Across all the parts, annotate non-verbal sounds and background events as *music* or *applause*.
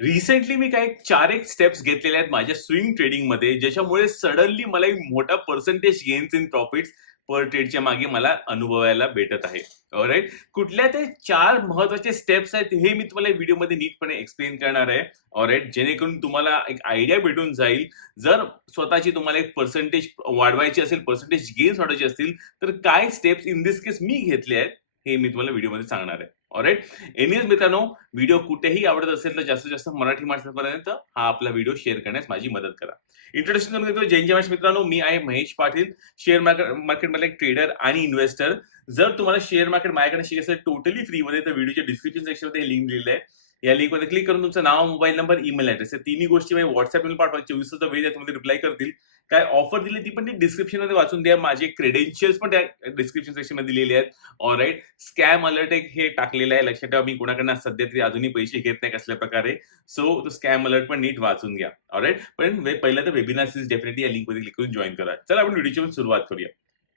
Recently मी काय चार एक स्टेप्स घेतलेले आहेत माझ्या स्विंग ट्रेडिंगमध्ये ज्याच्यामुळे सडनली मला एक मोठा percentage gains in profits per ट्रेडच्या मागे मला अनुभवायला भेटत आहे. राईट कुठल्या ते चार महत्त्वाचे स्टेप्स आहेत हे मी तुम्हाला व्हिडिओमध्ये नीटपणे एक्सप्लेन करणार आहे. ऑलराईट जेणेकरून तुम्हाला एक आयडिया भेटून जाईल. जर स्वतःची तुम्हाला एक पर्सेंटेज वाढवायची असेल पर्सेंटेज गेन्स वाढवायचे असतील तर काय स्टेप्स इन दिस केस मी घेतले आहेत हे मी तुम्हाला व्हिडिओमध्ये सांगणार आहे. ऑलराईट एनिज मित्रांनो व्हिडिओ कुठेही आवडत असेल तर जास्तीत जास्त मराठी माणसापर्यंत हा आपला व्हिडिओ शेअर करण्यास माझी मदत करा. इंट्रोडक्शन करून देतो जैन जमाश मित्रांनो मी आहे महेश पाटील शेअर मार्केट मार्केटमधला एक ट्रेडर आणि इन्व्हेस्टर जर तुम्हाला शेअर मार्केट माझ्याकडे शिकायचं असेल टोटली फ्रीमध्ये तर व्हिडिओच्या डिस्क्रिप्शन सेक्शनमध्ये लिंक दिलेलं आहे. या लिंकमध्ये क्लिक करून तुमचं नाव मोबाईल नंबर ईमेल ऍड्रेस या तिन्ही गोष्टी व्हॉट्सअप व्हॉट्सअपवर पाठवा. चोवीस तासाचा वेळ आहे रिप्लाय करतील. काय ऑफर दिली ती पण ती डिस्क्रिप्शनमध्ये वाचून द्या. माझे क्रेडेन्शियल्स पण त्या डिस्क्रिप्शन सेक्शनमध्ये दिलेले आहेत. ऑलराईट स्कॅम अलर्ट एक हे टाकलेलं आहे. लक्षात ठेवा मी कुणाकडनं सध्या तरी अजूनही पैसे घेत नाही कसल्या प्रकारे. सो तो स्कॅम अलर्ट पण नीट वाचून घ्या. ऑलराईट पण पहिला तर वेबिनार सीरीज डेफिनेटली या लिंकमध्ये क्लिक करून जॉईन करा. चला आपण व्हिडिओची सुरुवात करूया.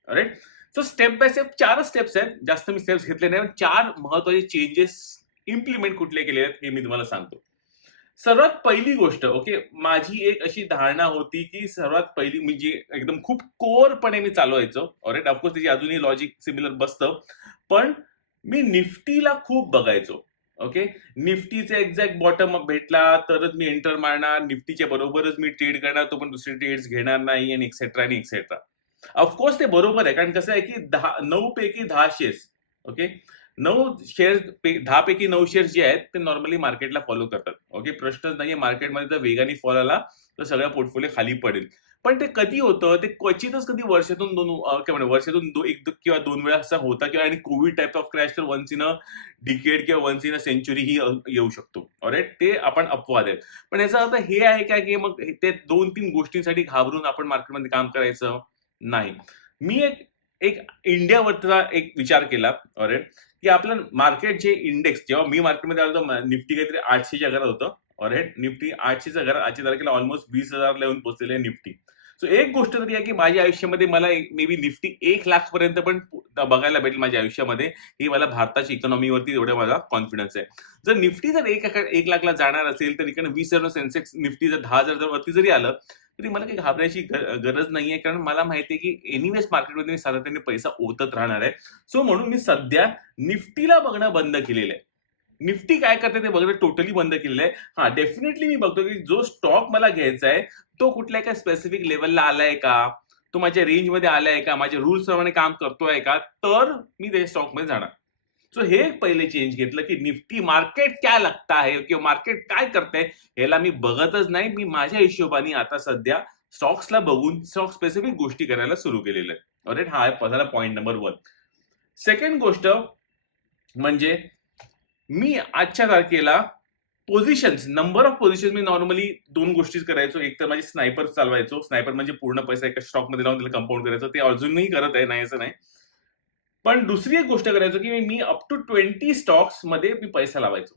Alright so step by step चार स्टेप्स आहेत. जास्त मी स्टेप्स घेतले नाही चार महत्त्वाचे चेंजेस इम्प्लिमेंट कुठले केले आहेत हे मी तुम्हाला सांगतो. सर्वात पहिली गोष्ट ओके माझी एक अशी धारणा होती की सर्वात पहिली म्हणजे एकदम खूप कोरपणे मी चालवायचो. ऑरेट ऑफकोर्स त्याची अजूनही लॉजिक सिमिलर बसतं. पण मी निफ्टीला खूप बघायचो. ओके? निफ्टीचा एक्झॅक्ट बॉटम भेटला तरच मी एंटर मारणार. निफ्टीच्या बरोबरच मी ट्रेड करणार तो पण दुसरे ट्रेड्स घेणार नाही आणि एक्सेट्रा आणि एक्सेट्रा ऑफकोर्स ते बरोबर आहे. कारण कसं आहे की दहा नऊ पैकी दहा शेअर्स ओके? नऊ शेअर्स दहा पैकी नऊ शेअर्स जे आहेत ते नॉर्मली मार्केटला फॉलो करतात. ओके? प्रश्नच नाहीये मार्केटमध्ये जर वेगाने फॉल आला तर सगळा पोर्टफोलिओ खाली पडेल. पण ते कधी होतं? ते क्वचितच कधी वर्षातून दोन काय म्हणजे वर्षातून दो, एक किंवा दोन वेळा असं होता किंवा आणि कोविड टाईप ऑफ क्रॅश तर वन्स इन अ डिकेड किंवा वन्स इन अ सेंचुरी ही येऊ शकतो. ऑलराईट ते आपण अपवाद आहेत पण याचा अर्थ हे आहे का की मग ते दोन तीन गोष्टींसाठी घाबरून आपण मार्केटमध्ये काम करायचं? नाही. मी एक एक इंडियावरचा एक विचार केला ऑरेट की आपलं मार्केट जे इंडेक्स जेव्हा मी मार्केटमध्ये आलो निफ्टी काहीतरी आठशेच्या घरात होतं ऑरेट निफ्टी आठशेच्या घरात आजच्या तारखेला ऑलमोस्ट वीस हजारला येऊन पोहोचलेले आहे निफ्टी. सो एक गोष्ट तरी आहे की माझ्या आयुष्यामध्ये मला मे बी निफ्टी एक लाख पर्यंत पण बघायला भेटेल माझ्या आयुष्यामध्ये. हे मला भारताच्या इकॉनॉमीवरती एवढा माझा कॉन्फिडन्स आहे. जर निफ्टी जर एक एक लाखला जाणार असेल तर इकडे वीस हजार सेन्सेक्स निफ्टी जर दहा हजार वरती जरी आलं तरी मला काही घाबरायची गरज नाहीये कारण मला माहिती आहे की एनिवेज मार्केटमध्ये मी सातत्याने पैसा ओतत राहणार आहे. सो म्हणून मी सध्या निफ्टीला बघणं बंद केलेलं आहे. निफ्टी काय करते ते बघणं टोटली बंद केलेलं आहे. हा डेफिनेटली मी बघतो की जो स्टॉक मला घ्यायचा आहे तो कुठल्या एका स्पेसिफिक लेवलला आलाय का? तो माझ्या रेंजमध्ये आलाय का? माझ्या रुल्स प्रमाणे काम करतोय का? तर मी त्या स्टॉकमध्ये जाणार. सो हे पहिले चेंज घेतलं की निफ्टी मार्केट काय लागतं आहे किंवा मार्केट काय करते ह्याला मी बघतच नाही. मी माझ्या हिशोबाने आता सध्या स्टॉक्सला बघून स्टॉक स्पेसिफिक गोष्टी करायला सुरू केलेल्या आहेत ऑलरेडी हा आहे पॉईंट नंबर वन सेकंड गोष्ट म्हणजे मी आजच्या तारखेला पोझिशन्स नंबर ऑफ पोझिशन मी नॉर्मली दोन गोष्टीच करायचो. एक तर माझे स्नायपर चालवायचो. स्नायपर म्हणजे पूर्ण पैसा एका स्टॉकमध्ये लावून त्याला कंपाऊंड करायचो. ते अजूनही करत आहे नाही असं नाही. पण दुसरी एक गोष्ट करायचो की मी अप टू ट्वेंटी स्टॉक्समध्ये मी पैसा लावायचो.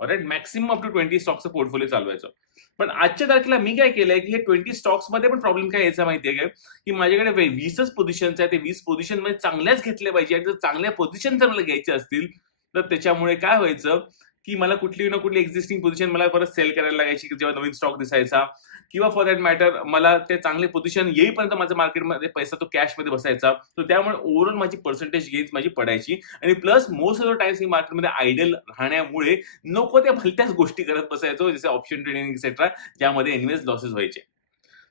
Alright maximum up to twenty स्टॉक्सचं portfolio चालवायचो. पण आजच्या तारखेला मी काय केलंय की हे ट्वेंटी स्टॉक्समध्ये पण प्रॉब्लेम काय यायचा माहितीये का? की माझ्याकडे वीसच पोझिशन्स आहे ते वीस पोझिशनमध्ये चांगल्याच घेतल्या पाहिजे. आणि जर चांगल्या पोझिशन जर मला घ्यायच्या असतील तर त्याच्यामुळे काय व्हायचं? की मला कुठली ना कुठली एक्झिस्टिंग पोझिशन मला परत सेल करायला लागायची जेव्हा नवीन स्टॉक दिसायचा. किंवा फॉर दॅट मॅटर मला ते चांगले पोझिशन येईपर्यंत माझ्या मार्केटमध्ये पैसा तो कॅशमध्ये बसायचा. तर त्यामुळे ओव्हरऑल माझी पर्सेंटेज गेन्स माझी पडायची. आणि plus most of the times मी मार्केटमध्ये आयडल राहण्यामुळे नको त्या भलत्याच गोष्टी करत बसायचो जसे ऑप्शन ट्रेडिंग एक्सेट्रा ज्यामध्ये एनिवेज लॉसेस व्हायचे.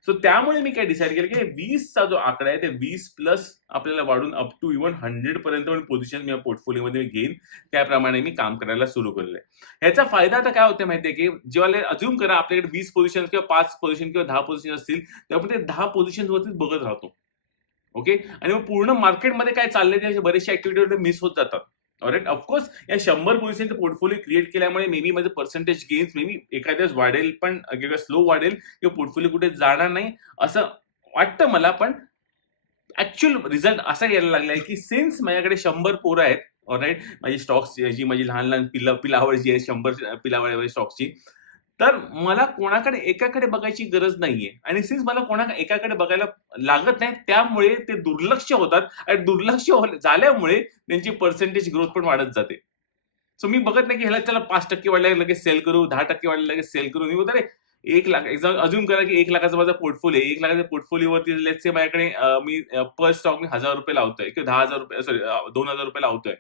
सो त्यामुळे मी काय डिसाईड केलं की वीसचा जो आकडा आहे ते वीस प्लस आपल्याला वाढून अप टू इव्हन हंड्रेड पर्यंत पोझिशन मी पोर्टफोलिओमध्ये घेईन. त्याप्रमाणे मी काम करायला सुरू केलेलं आहे ह्याचा फायदा आता काय होतं माहितीये की जेव्हा अज्युम करा आपल्याकडे वीस पोझिशन किंवा पाच पोझिशन किंवा दहा पोझिशन असतील तेव्हा आपण ते दहा पोझिशन वरतीच बघत राहतो. ओके आणि मग पूर्ण मार्केटमध्ये काय चाललंय त्याचे बरेचसे ऍक्टिव्हिटी मिस होत जातात. ऑलराईट ऑफकोर्स या शंभर पोझिशनचे पोर्टफोलिओ क्रिएट केल्यामुळे मे बी माझं पर्सेंटेज गेन्स मे बी एखाद्याच वाढेल पण किंवा स्लो वाढेल किंवा पोर्टफोलिओ कुठे जाणार नाही असं वाटतं मला पण ऍक्च्युअल रिझल्ट असा यायला लागलाय की सिन्स माझ्याकडे शंभर पोरं आहेत ऑलराईट माझी स्टॉक्स जी माझी लहान लहान पिला पिलावळ जी आहे शंभर पिलावळ स्टॉक्सची तर मला कोणाकडे एकाकडे बघायची गरज नाहीये. आणि सिन्स मला कोणा एकाकडे बघायला लागत नाही त्यामुळे ते दुर्लक्ष होतात आणि दुर्लक्ष झाल्यामुळे त्यांची पर्सेंटेज ग्रोथ पण वाढत जाते. सो मी बघत नाही की ह्याला त्याला पाच टक्के वाढल्या लगेच सेल करू दहा टक्के वाढल्या लगेच सेल करू. मी बोलतो एक लाख एक्झाम अजून करा की एक लाखाचा माझा पोर्टफोलिओ एक लाखाच्या पोर्टफोलिओवरती लेटचे माझ्याकडे मी पर स्टॉक मी हजार रुपये लावतोय किंवा दहा हजार रुपये सॉरी दोन हजार रुपये लावतोय.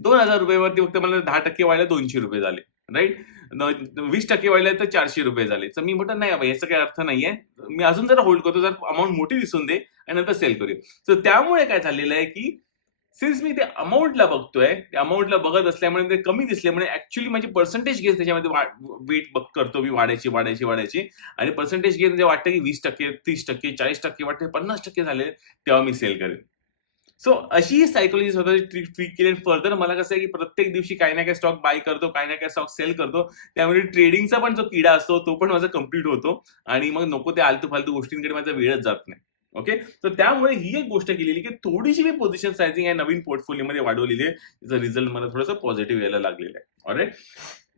दोन हजार रुपयावरती फक्त मला दहा टक्के वाढले दोनशे रुपये झाले. राईट वीस टक्के वाढले तर चारशे रुपये झाले. तर मी म्हटलं नाही बाबा याचा काही अर्थ नाहीये. मी अजून जरा होल्ड करतो. जर अमाऊंट मोठी दिसून दे आणि नंतर सेल करू तर त्यामुळे काय झालेलं आहे की सिन्स मी ते अमाऊंटला बघतोय त्या अमाऊंटला बघत असल्यामुळे ते कमी दिसल्यामुळे ऍक्च्युली माझी पर्सेंटेज गेस त्याच्यामध्ये वेट करतो मी वाढायची वाढायची वाढायची. आणि पर्सेंटेज गेस म्हणजे वाटतं की वीस टक्के तीस टक्के चाळीस टक्के वाटते पन्नास टक्के झाले तेव्हा मी सेल करेन. सो अशी सायकोलॉजी स्वतःची ट्रिक ट्रिक केली. फर्दर मला कसं आहे की प्रत्येक दिवशी काही ना काही स्टॉक बाय करतो काही ना काही स्टॉक सेल करतो. त्यामुळे ट्रेडिंगचा पण जो किडा असतो तो पण माझा कंप्लीट होतो. आणि मग नको ते आलतू फालतू गोष्टींकडे माझा वेळच जात नाही. ओके तर त्यामुळे ही एक गोष्ट केलेली की थोडीशी मी पोझिशन सायझिंग या नवीन पोर्टफोलिओमध्ये वाढवलेली आहे. त्याचा रिझल्ट मला थोडासा पॉझिटिव्ह यायला लागलेला आहे. ऑलराईट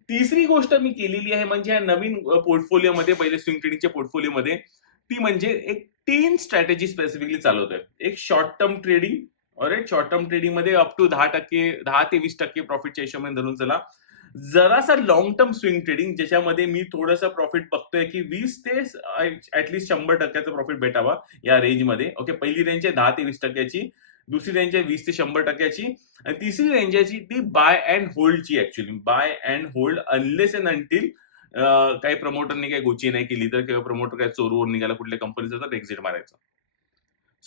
तिसरी गोष्ट मी केलेली आहे म्हणजे या नवीन पोर्टफोलिओमध्ये पहिले स्विंग ट्रेडिंगच्या पोर्टफोलिओमध्ये ती म्हणजे एक तीन स्ट्रॅटेजी स्पेसिफिकली चालवत आहे एक short term trading alright short term ट्रेडिंगमध्ये अप टू दहा टक्के दहा ते वीस टक्के प्रॉफिटच्या हिशोबाने धरून चला. जरासा लॉंग टर्म स्विंग ट्रेडिंग ज्याच्यामध्ये मी थोडंसं प्रॉफिट बघतोय की वीस ते ऍटलीस्ट शंभर टक्क्याचं प्रॉफिट भेटावा या रेंजमध्ये ओके पहिली रेंज आहे दहा ते वीस टक्क्याची दुसरी रेंज आहे वीस ते शंभर टक्क्याची आणि तिसरी रेंज आहे ती buy and होल्डची actually buy and hold unless and until काही प्रमोटरने काही गोची नाही केली तर किंवा प्रमोटर काय चोरवर निघाला कुठल्या कंपनीचा तर एक्झिट मारायचं.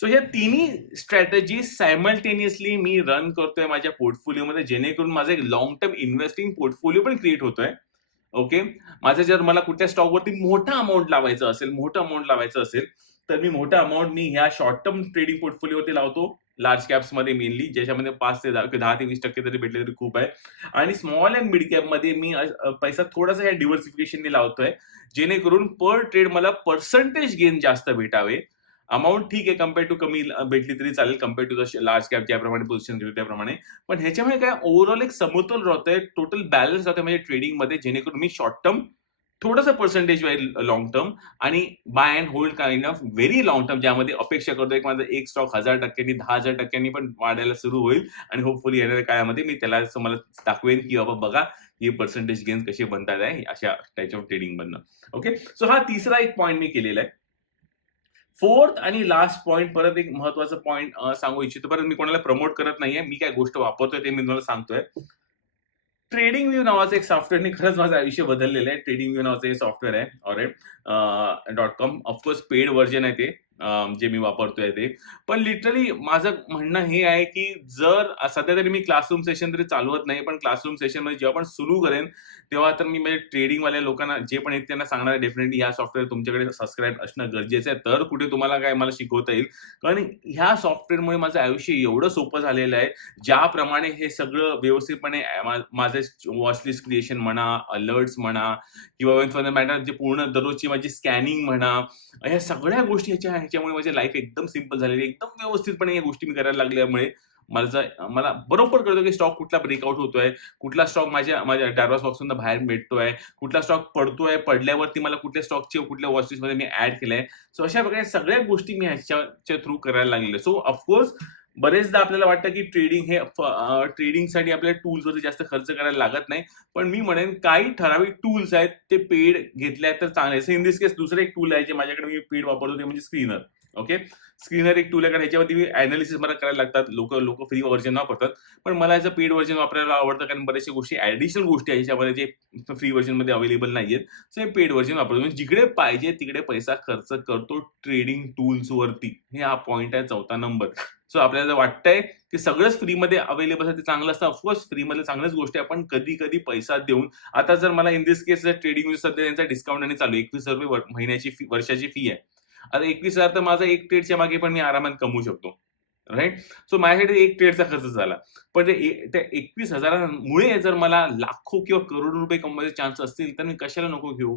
सो ह्या तिन्ही स्ट्रॅटेजी सायमल्टेनियसली मी रन करतोय माझ्या पोर्टफोलिओमध्ये जेणेकरून माझं एक लॉंग टर्म इन्व्हेस्टिंग पोर्टफोलिओ पण क्रिएट होतोय. ओके माझं जर मला कुठल्या स्टॉकवरती मोठा अमाऊंट लावायचं असेल मोठं अमाऊंट लावायचं असेल तर मी मोठा अमाऊंट मी ह्या शॉर्ट टर्म ट्रेडिंग पोर्टफोलिओवरती लावतो. लार्ज कॅप्समध्ये मेनली ज्याच्यामध्ये पाच ते दहा दहा ते वीस टक्के तरी भेटले तरी खूप आहे. आणि स्मॉल अँड मिड कॅपमध्ये मी पैसा थोडासा ह्या डिव्हर्सिफिकेशनने लावतोय जेणेकरून पर ट्रेड मला पर्सेंटेज गेन जास्त भेटावे. अमाऊंट ठीक आहे कंपेअर टू कमी भेटली तरी चालेल compare to the large cap ज्याप्रमाणे पोझिशन घेतो त्याप्रमाणे. पण ह्याच्यामुळे काय ओव्हरऑल एक समतोल राहतोय टोटल बॅलन्स राहतोय म्हणजे ट्रेडिंगमध्ये जेणेकरून मी शॉर्ट टर्म थोडंसं पर्सेंटेज वाईज लॉंग टर्म आणि buy and hold kind of very long term ज्यामध्ये अपेक्षा करतो एक माझा एक स्टॉक हजार टक्क्यांनी दहा हजार टक्क्यांनी पण वाढायला सुरू होईल आणि होपफुली येणाऱ्या काळामध्ये मी त्याला तुम्हाला दाखवेन की बाबा बघा हे पर्सेंटेज गेन कसे बनतात आहे अशा टाईप ऑफ ट्रेडिंग बनणं ओके सो हा तिसरा एक पॉईंट मी केलेला आहे. फोर्थ आणि लास्ट पॉईंट परत एक महत्वाचं पॉईंट सांगू इच्छितो. परत मी कोणाला प्रमोट करत नाहीये मी काय गोष्ट वापरतोय ते मी तुम्हाला सांगतोय. ट्रेडिंग व्ह्यू नावाचं एक सॉफ्टवेअरने खरंच माझं आयुष्य बदललेलं आहे. ट्रेडिंग व्ह्यू नावाचं हे सॉफ्टवेअर आहे. ऑरेट dot com of course paid version आहे ते. जे मी वापरतोय ते. पण लिटरली माझं म्हणणं हे आहे की जर सध्या तरी मी क्लासरूम सेशन तरी चालवत नाही पण क्लासरूम सेशनमध्ये जेव्हा पण सुरू करेन तेव्हा तर मी म्हणजे ट्रेडिंगवाल्या लोकांना जे पण आहेत त्यांना सांगणार डेफिनेटली ह्या सॉफ्टवेअर तुमच्याकडे सबस्क्राईब असणं गरजेचं आहे. तर कुठे तुम्हाला काय मला शिकवता येईल? कारण ह्या सॉफ्टवेअरमुळे माझं आयुष्य एवढं सोपं झालेलं आहे ज्याप्रमाणे हे सगळं व्यवस्थितपणे माझे वॉचलिस्ट क्रिएशन म्हणा अलर्ट्स म्हणा किंवा मॅटर जे पूर्ण दररोजची माझी स्कॅनिंग म्हणा ह्या सगळ्या गोष्टी ह्याच्या ह्याच्यामुळे माझी लाईफ एकदम सिंपल झालेली एकदम व्यवस्थितपणे या गोष्टी मी करायला लागल्यामुळे माझा मला बरोबर कळतो की स्टॉक कुठला ब्रेकआउट होतोय कुठला स्टॉक माझ्या माझ्या डायव्हर्स बॉक्समधून बाहेर भेटतोय कुठला स्टॉक पडतोय पडल्यावरती मला कुठल्या स्टॉकचे कुठल्या वॉचलिस्टमध्ये मी ऍड केलंय. सो अशा प्रकारे सगळ्या गोष्टी मी ह्याच्याच्या थ्रू करायला लागलेलो सो ऑफकोर्स बरेचदा आपल्याला वाटतं की ट्रेडिंग हे ट्रेडिंगसाठी आपल्याला टूल्सवरती जास्त खर्च करायला लागत नाही. पण मी म्हणेन काही ठराविक टूल्स आहेत ते पेड घेतले आहेत तर चांगले. इन दिस केस दुसरं एक टूल आहे जे माझ्याकडे मी पेड वापरतो ते म्हणजे स्क्रीनर ओके स्क्रीनर एक टूल आहे कारण ह्याच्यावरती मी अनालिसिस मला करायला लागतात. लोक लोक फ्री व्हर्जन वापरतात. पण मला याचं पेड व्हर्जन वापरायला आवडतं कारण बऱ्याचशा गोष्टी ऍडिशनल गोष्टी आहेत ह्याच्यामध्ये जे फ्री व्हर्जनमध्ये अवेलेबल नाहीयेत. सो मी पेड व्हर्जन वापरतो. म्हणजे जिकडे पाहिजे तिकडे पैसा खर्च करतो ट्रेडिंग टूल्स वरती. हे हा पॉईंट आहे चौथा नंबर सो आपल्याला वाटतंय की सगळंच फ्रीमध्ये अवेलेबल आहे ते चांगलं असतं. ऑफकोर्स फ्रीमध्ये चांगल्याच गोष्टी आहे कधी कधी पैसा देऊन आता जर मला इन दिस केस ट्रेडिंग सध्या त्यांचा डिस्काउंट आणि चालू एकवीस रुपये महिन्याची फी वर्षाची फी आहे. आता एकवीस हजार तर माझा एक ट्रेडच्या मागे पण मी आरामात कमवू शकतो. राईट सो माझ्यासाठी एक ट्रेडचा खर्च झाला. पण ते त्या एकवीस हजारांमुळे जर मला लाखो किंवा करोडो रुपये कमवायचे चान्स असतील तर मी कशाला नको घेऊ?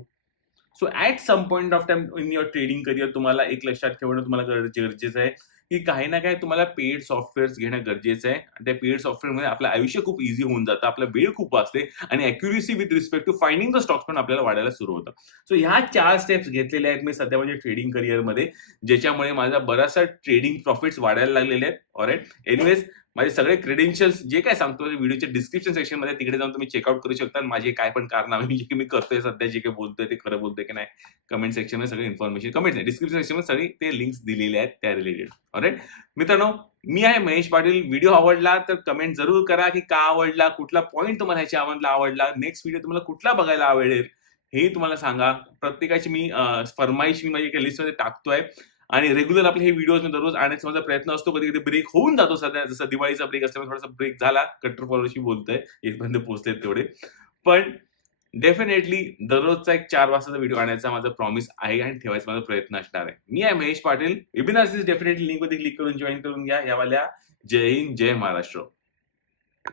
So at some point of time in your trading career तुम्हाला एक लक्षात ठेवणं तुम्हाला गरजेचं आहे. की काही ना काही तुम्हाला पेड सॉफ्टवेअर्स घेणं गरजेचं आहे. आणि त्या पेड सॉफ्टवेअरमध्ये आपलं आयुष्य खूप इझी होऊन जातं आपला वेळ खूप वाचते आणि accuracy with respect to finding the stocks पण आपल्याला वाढायला सुरू होतं. सो ह्या चार स्टेप्स घेतलेल्या आहेत मी सध्या म्हणजे ट्रेडिंग करिअरमध्ये ज्याच्यामुळे माझा बराचसा ट्रेडिंग प्रॉफिट्स वाढायला लागलेले आहेत. ऑरेट एनिवेज माझे सगळे क्रेडेन्शियल्स जे काय सांगतो व्हिडिओच्या डिस्क्रिप्शन सेक्शनमध्ये तिकडे जाऊन तुम्ही चेकआउट करू शकता. माझे काय पण कारनामे *laughs* जे की मी करतोय सध्या जे काही बोलतोय ते खरं बोलतोय की नाही कमेंट सेक्शनमध्ये सगळे इन्फॉर्मेशन कमेंट नाही. डिस्क्रिप्शन सेक्शनमध्ये सगळी ते लिंक्स दिलेले आहेत त्या रिलेटेड ऑलराईट मित्रांनो मी आहे महेश पाटील. व्हिडिओ आवडला तर कमेंट जरूर करा की का आवडला कुठला पॉईंट तुम्हाला ह्याच्या आवडला आवडला नेक्स्ट व्हिडिओ तुम्हाला कुठला बघायला आवडेल हे तुम्हाला सांगा. प्रत्येकाची मी फरमाईश मी माझ्या लिस्टमध्ये टाकतोय. आणि रेग्युलर आपले हे व्हिडिओज मी दररोज आणण्याचा माझा प्रयत्न असतो कधी कधी ब्रेक होऊन जातो सध्या. जसं दिवाळीचा ब्रेक असल्यामुळे थोडासा ब्रेक झाला. कट्टर फॉलोशी बोलतोय. इथपर्यंत पोहोचले तेवढे. पण डेफिनेटली दररोजचा एक चार वाजताचा व्हिडिओ आणायचा माझा प्रॉमिस आहे आणि ठेवायचा माझा प्रयत्न असणार आहे. मी आहे महेश पाटील. वेबिनार डेफिनेटली लिंकमध्ये क्लिक करून जॉईन करून घ्या. यावाल्या जय हिंद जय महाराष्ट्र.